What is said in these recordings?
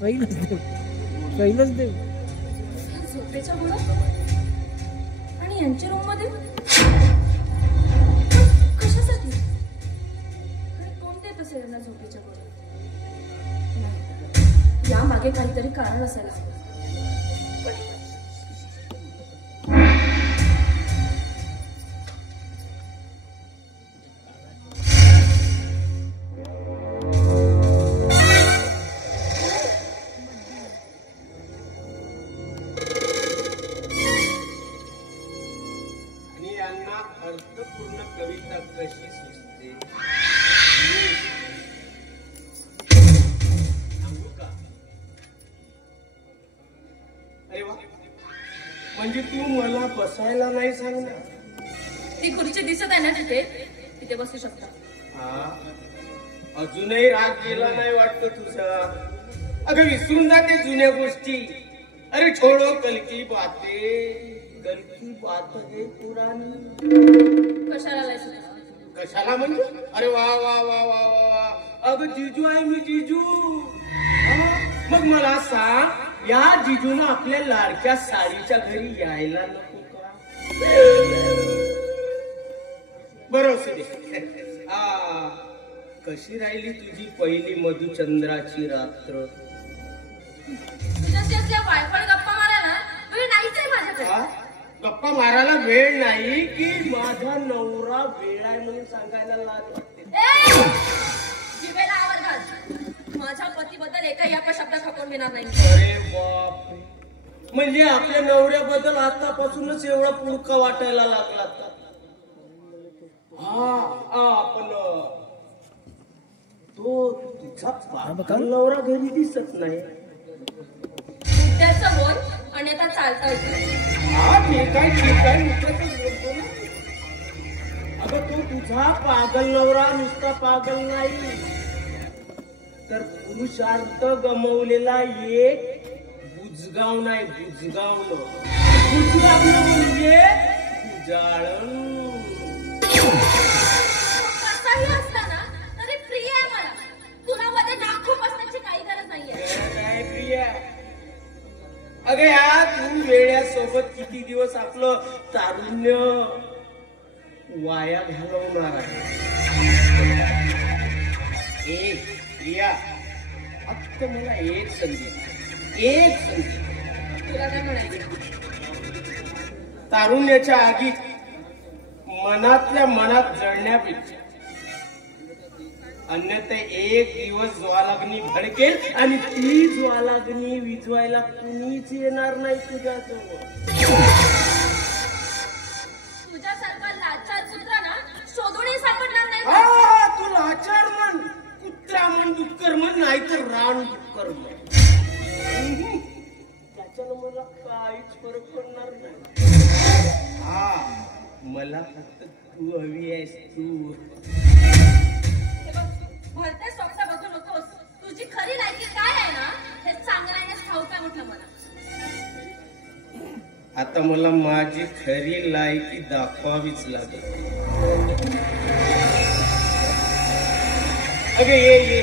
पहिलंच देव, पहिलंच देव. झोपेच्या मुळे आणि यांच्या रूम मध्ये कशासाठी? कोण देत असेल यांना झोपेच्या मुळे? या मागे काहीतरी कारण असायला हवं. अर्थपूर्ण कविता कशी सुचते सांगू का? अरे वा, म्हणजे तू मला बसायला नाही सांगणार? ती खुर्ची दिसत आहे ना तिथे, तिथे बसू शकता. हा, अजूनही राग गेला नाही वाटत तुझा. अगं विसरून जाते जुन्या गोष्टी. अरे छोडो कल की बातें, कल की बात है पुरानी. कशाला लायचं? कशाला म्हणजे? अरे वा वा वा वा वा, अगं जिजू आहे मी, जिजू. मग मला सांग, या जिजूनं आपल्या लाडक्या साडीच्या घरी यायला नको का? बरोबर. कशी राहिली तुझी पहिली मधुचंद्राची रात्र? तुझ्याशी असल्या वायफळ गप्पा मारायला वेळ नाहीच आहे माझ्याकडे. गप्पा मारायला वेळ नाही की माझा नवरा वेळ आहे म्हणून सांगायला लाज वाटते? जिभेला आवर घाल. माझ्या पतीबद्दल एकाही अपशब्द खपवून घेणार नाही. अरे बाप, म्हणजे आपल्या नवऱ्याबद्दल आतापासूनच एवढा पुळका वाटायला लागला. पण तो तुझा नवरा घरी दिसत नाही. त्याचं बोल आणि आता चालता येतं. हा ठीक आहे, ठीक आहे, नुसतंच बोलतो ना. अगं तो तुझा पागल नवरा नुसता पागल नाही, तर पुरुषार्थ गमवलेला एक बुजगाव नाही, बुजगावलं. बुजगावलं म्हणजे उजाळण. कसाही असला ना तरी प्रिय आहे मला. तुला मध्ये नाखूप असण्याची काही गरज नाहीये. काय प्रिया? अगं या तू वेड्यासोबत किती दिवस आपलं तारुण्य वाया घालवणार आहे? एक प्रिया, फक्त मला एक संधी. तुला काय म्हणायचं? तारुण्याच्या आगीत मनातल्या मनात जळण्यापेक्षा अन्यथा एक दिवस ज्वालाग्नी भडकेल आणि ती ज्वालाग्नी विझवायला कुणीच येणार नाही तुझ्याजवळ. तुझ्यासारखा लाचार कुत्रा ना शोधूनही सापडणार नाही. तू लाचार म्हण, कुत्रा म्हण, डुक्कर म्हण, नाहीतर रान डुक्कर म्हण. त्याच्यानं मला काहीच फरक पडणार नाही. मला फक्त तू हवी आहेस, तू. भलते स्वप्न बघू नकोस. तुझी खरी लायकी काय आहे ना हे सांगण्यानेच ठाऊक आहे म्हटलं मला. आता मला माझी खरी लायकी दाखवावीच लागेल. अगे ये,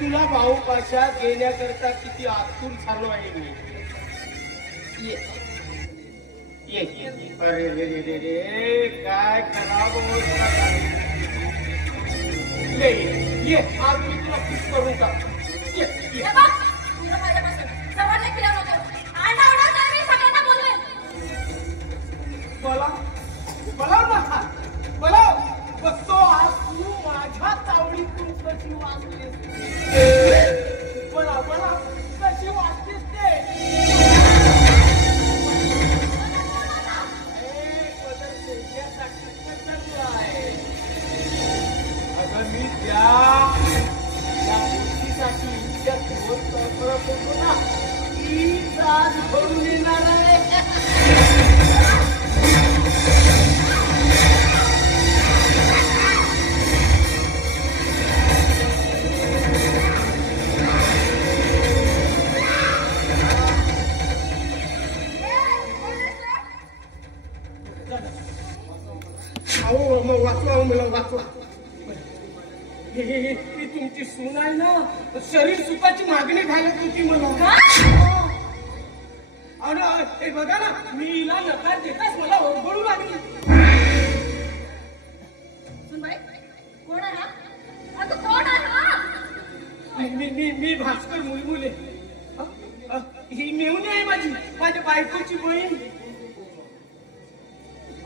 तुला भाऊ पाशा घेण्याकरता किती आतुर झालो आहे मी. ये. अरे रे रे रे रे, काय खराब अवस्था झाली. ये आज मी तुला खुश करून टाक. ये. तुला माझ्यापासून जवळ केलं नको. आरडाओरडा कर, मी सगळ्यांना बोलवेन. बोला बघतो आज तू माझ्या तावडीतून कशी वाचतेस. बोला कशी वाचतेस ते. अगं मी त्या गोष्टीसाठी इतक्या दिवस करत होतो ना, तीच आज भरून येणार आहे. वाचवा मला वाचवा. ही तुमची सून आहे ना, शरीर सुखाची मागणी घालत होती मला. अरे हे बघा ना, मी हिला नकार देताच मला ओरबडू लागली. सुनबाई, कोण आहे हा? आता कोण आहे हा? मी भास्कर मुलमुले. ही मेहुणी आहे माझ्या बायकोची बहीण.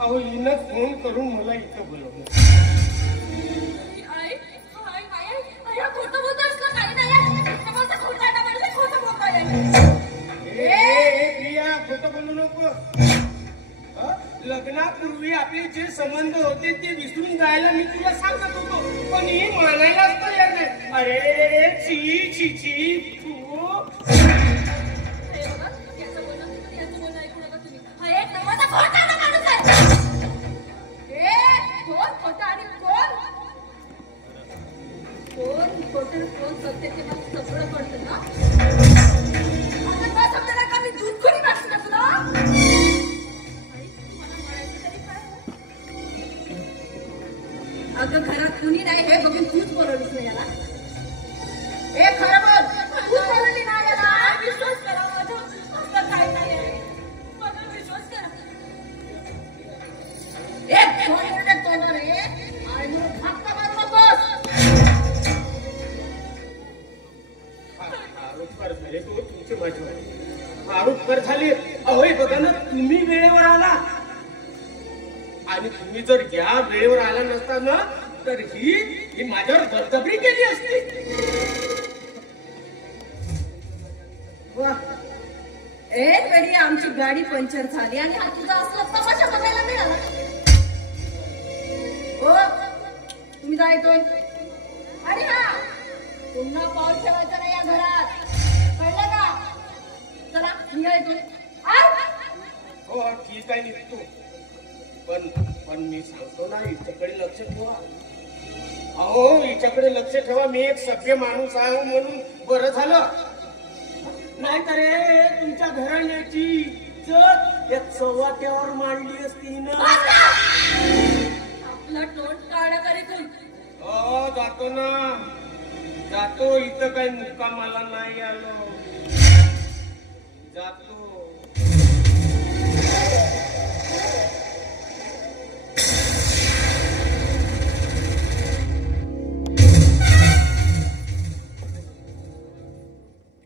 अहो हिनं फोन करून मला इथं बोलवलं. खोटं बोलतोस का? काही नाही, खोटं बोलतोय. प्रिया, खोटं बोलू नको. लग्नापूर्वी आपले जे संबंध होते ते विसरून जायला मी तुला सांगत होतो, पण ही मानायलाच तयार नाही. अरे ची ची ची तू. कोण सत्य ते मला सगळं कळतं ना. आता काय समजायला का मी दूध खोली वाटत ना तुला. अगं घरात कुणी नाही हे बघून तूच बोलवलीस ना याला. हे खरं बघ, तू बोलवली ना याला. विश्वास करा माझ्या, काय नाही आहे, माझा विश्वास करा. एक तोंड रे आणि हात मारू नकोस. झाले तो तुमचे माझे आरोपकर झाले. अहो बघा ना, तुम्ही वेळेवर आला आणि तुम्ही जर या वेळेवर आला नसता ना तर ही माझ्यावर दबदबरी केली असती. एक वेळी आमची गाडी पंक्चर झाली आणि हा तुझा असला तमाशा बघायला मिळाला. हो तुम्ही जायचोय आणि हा पुन्हा पाऊल ठेवायचा नाही या घरात, कळलं का? चला निघायचोय. हो ठीक आहे, निघतो. पण मी सांगतो ना, हिच्याकडे लक्ष ठेवा. अहो हिच्याकडे लक्ष ठेवा. मी एक सभ्य माणूस आहे म्हणून बरं झालं, नाहीतर तुमच्या घराण्याची इज्जत एक चव्हाट्यावर मांडली असती ना. आपलं तोंड काढा करीतून. हो जातो ना, जातो. इथं काही मुक्कामाला नाही आलो, जातो.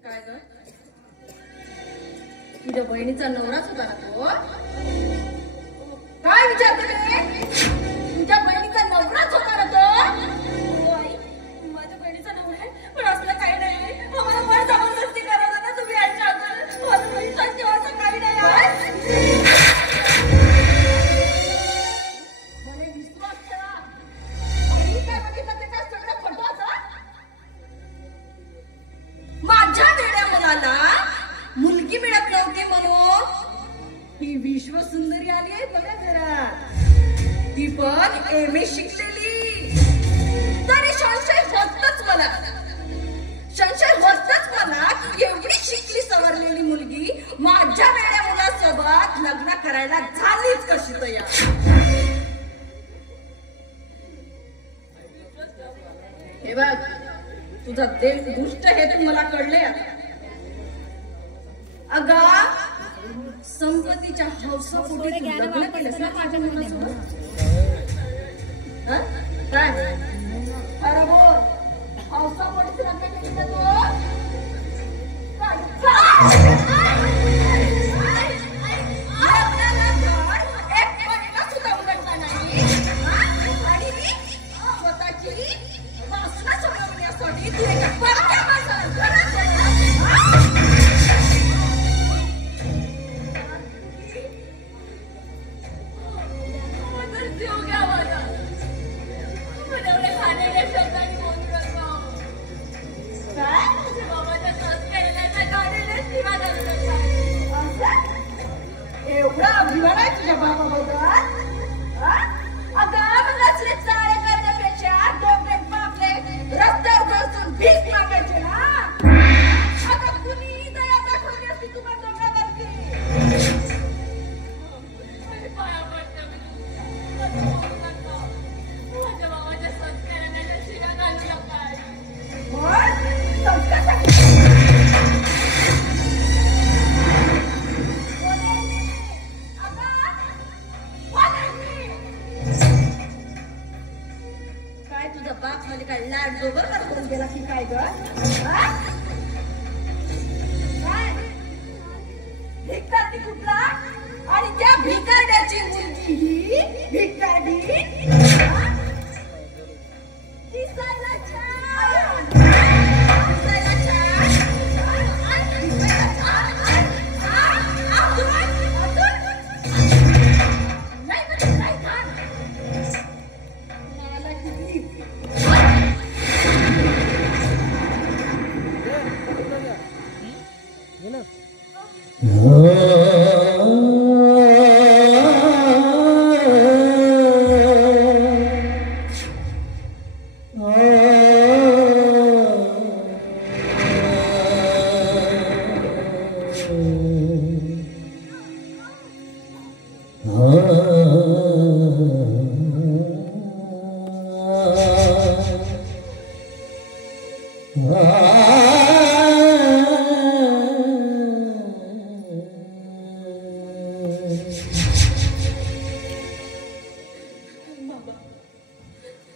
काय ग, तुझ्या बहिणीचा नवराच होता ना तो? काय विचारते? तुझ्या बहिणीचा नवराच होता ना तो? हो आई, माझ्या बहिणीचा नवरा आहे, पण असलं काही नाही. आम्हाला बळ जबरदस्ती करत ना तुम्ही यांच्या हातून. माझं बहिणीचा तेव्हा असं काही नाही आहे. मला विश्वास करा, आई काय बघितलं ते काय सगळं खोटं होतं. माझ्या वेड्या मुलाला मुलगी मिळत नव्हती म्हणून ही विश्वसुंदरी आली आहे बघा घरात. ती पण एम.ए. शिकलेली. तरी संशय होतच मला की एवढी शिकली सवरलेली मुलगी माझ्या वेड्या मुलासोबत लग्न करायला झालीच कशी तयार. हे बघ, तुझा देव दुष्ट हे तू मला कळले. अगा संपत्तीच्या हौसापोटी लग्न केलंस ना माझ्या मुलासोबत. काय अरे बोल, हौसापोटीच लग्न केलं ना तू? एक महिना सुद्धा उघडता नाही आणि स्वतःची वासना सोडवण्यासाठी तू एका परक्या माणसाला घरात एवढा अभिमान आहे तुझ्या बाबाबद्दल? अगं मला असले चाळे करण्यापेक्षा डोंगरे पापले रस्त्यावर बसून भीक मागायचे ना. अगं कुणी दया दाखवली असती तुम्हा डोंगरावरती. पाया पडते माझ्या बाबाच्या संस्कारांना शिरा घालू नका. हा? काय? भिकारडी कुठला आणि त्या भिकारड्याची मुलगी ही भिकारडी हा? दिसायला छान, दिसायला छान, आणि दिसायला छान, अजून नाही म्हणजे काय छान मला किती ये ना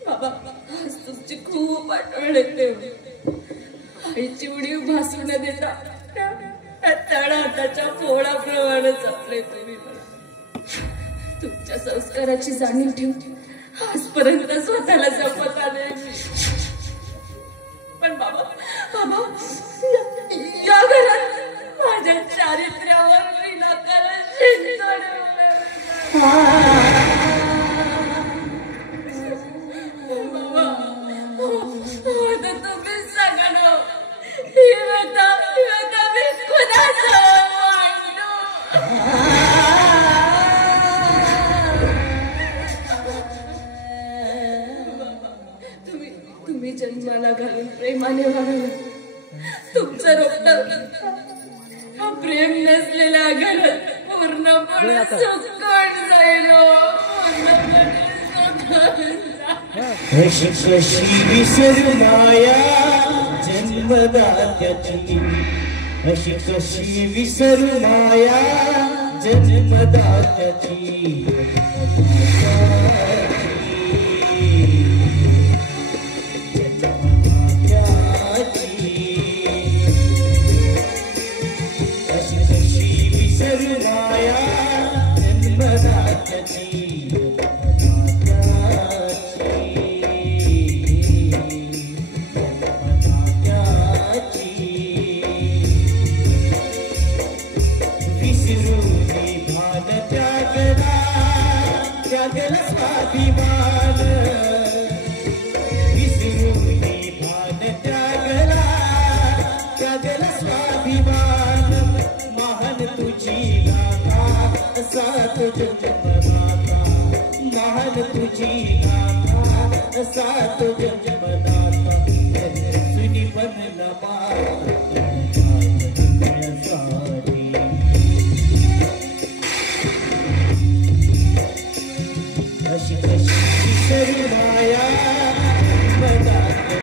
बाबा आज तुमची खूप आठवण येते आईची उडी भासू न देता तळा हाताच्या पोळाप्रमाणे जपले तुम्ही मला तुमच्या संस्काराची जाणीव ठेवून आजपर्यंत स्वतःला जपत आले पण बाबा बाबा या घरात माझ्या चारित्र्यावर विनाकारण शिंदोडे आता तुम्हीच सांगा ना ही व्यथा मी कुणाचं मांडू तुम्ही जन्माला घालून प्रेमाने वागलं तुमचं रोपट हा प्रेम नसलेल्या घरात पूर्णपणे सुकून जाईल अशी कशी विसरू माया जन्मदात्याची अशी कशी विसरू माया जन्मदात्याची अशी कशी विसरू माया जन्मदात्याची स्वाभिमान विसरूनी भान त्यागला त्यागला स्वाभिमान महान तुझी गाथा सात जन्मदाता महान तुझी गाथा सात जन्म